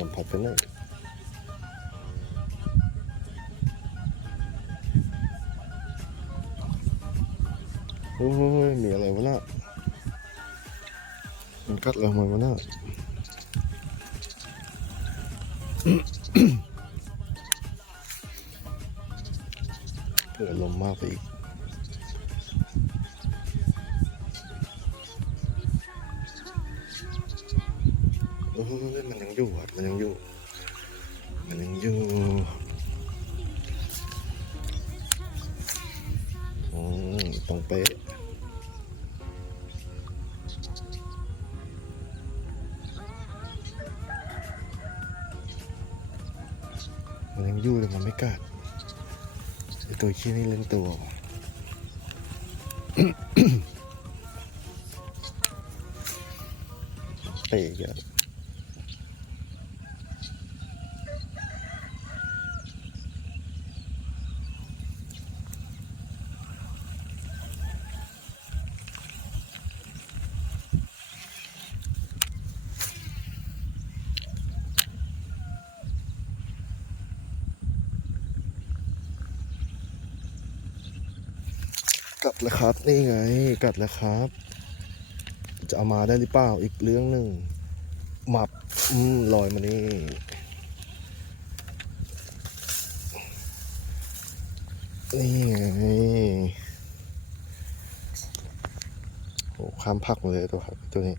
ลมพัดกันเลยโอ้ยมีอะไรวะน่ะมันกัดเรามาวะน่ะเผื่อลมมากไปอีก เออมันยังอยู่อะมันยังอยู่ มันยังอยู่อืมตรงเป๊ะมันยังอยู่แต่มันไม่กัดไอตัวขี้นี่เล่นตัวเตะอีกอะ กัดแล้วครับ นี่ไง กัดแล้วครับ จะเอามาได้หรือเปล่าอีกเรื่องหนึ่งหมับ อืมลอยมานี่นี่ไงโอ้ข้ามพักมาเลยตัวครับตัวนี้